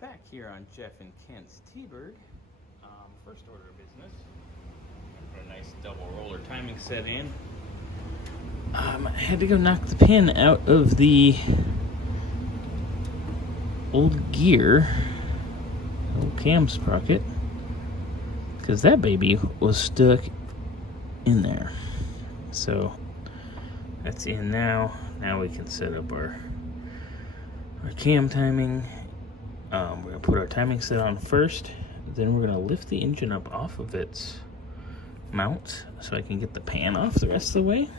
Back here on Geoff and Kent's T-Bird. First order of business. Put a nice double roller timing set in. I had to go knock the pin out of the old gear, old cam sprocket, because that baby was stuck in there. So that's in now. Now we can set up our cam timing. We're going to put our timing set on first. Then we're going to lift the engine up off of its mount so I can get the pan off the rest of the way.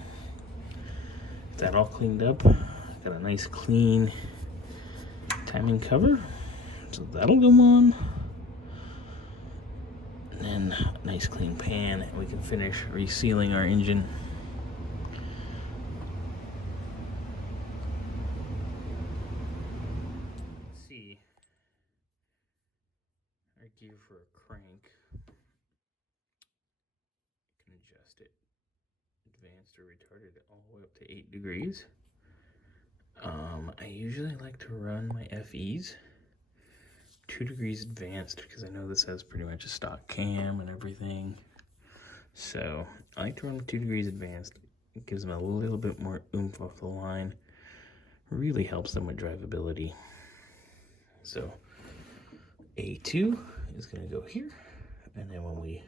That all cleaned up. Got a nice clean timing cover. So that'll go on. And then a nice clean pan, and we can finish resealing our engine. Gear for a crank. You can adjust it advanced or retarded all the way up to 8 degrees. I usually like to run my FEs 2 degrees advanced because I know this has pretty much a stock cam and everything. So I like to run 2 degrees advanced. It gives them a little bit more oomph off the line. Really helps them with drivability. So A2 is going to go here, and then when we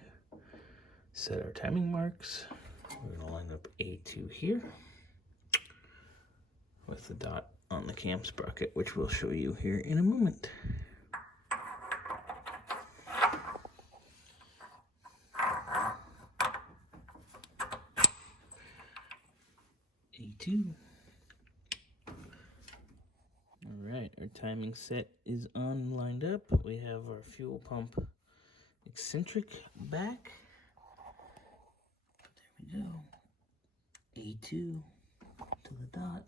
set our timing marks, we're going to line up A2 here with the dot on the cam sprocket, which we'll show you here in a moment. A2. Alright, our timing set is on, lined up. We have our fuel pump eccentric back. There we go. A2 to the dot.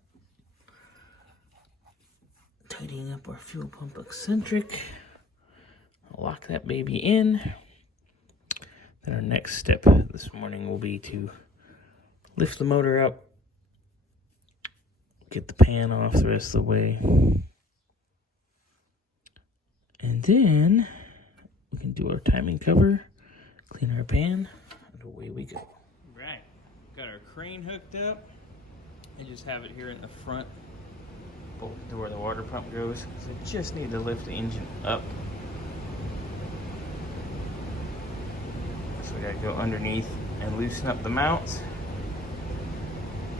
Tidying up our fuel pump eccentric. Lock that baby in. Then our next step this morning will be to lift the motor up. Get the pan off the rest of the way. And then we can do our timing cover, clean our pan, and away we go. Right, got our crane hooked up. I just have it here in the front, bolted to where the water pump goes. So I just need to lift the engine up. So we gotta go underneath and loosen up the mounts.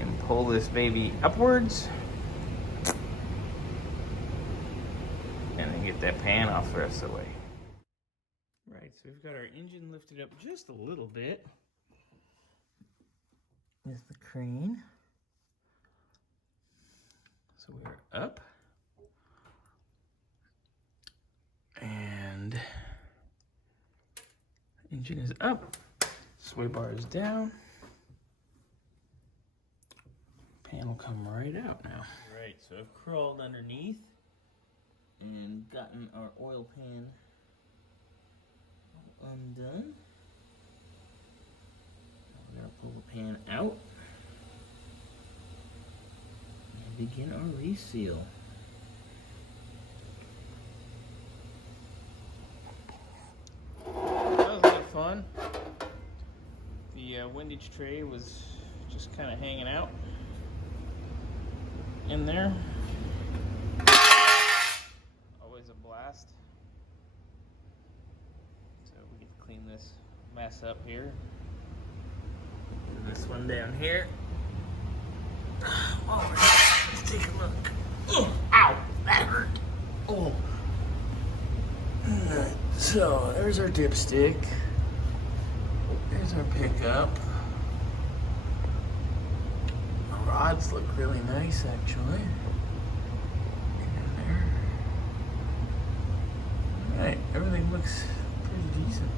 And pull this baby upwards, and then get that pan off the rest of the way. Right, so we've got our engine lifted up just a little bit with the crane. So we're up, and engine is up, sway bar is down. Pan will come right out now. Right, so I've crawled underneath and gotten our oil pan undone. Now we're going to pull the pan out and begin our reseal. That was a lot of fun. The windage tray was just kind of hanging out in there. Always a blast. So we get to clean this mess up here. And this one down here. Oh, let's take a look. Oh, ow, that hurt. Oh. Alright, so there's our dipstick. There's our pickup. Rods look really nice, actually. Alright, everything looks pretty decent.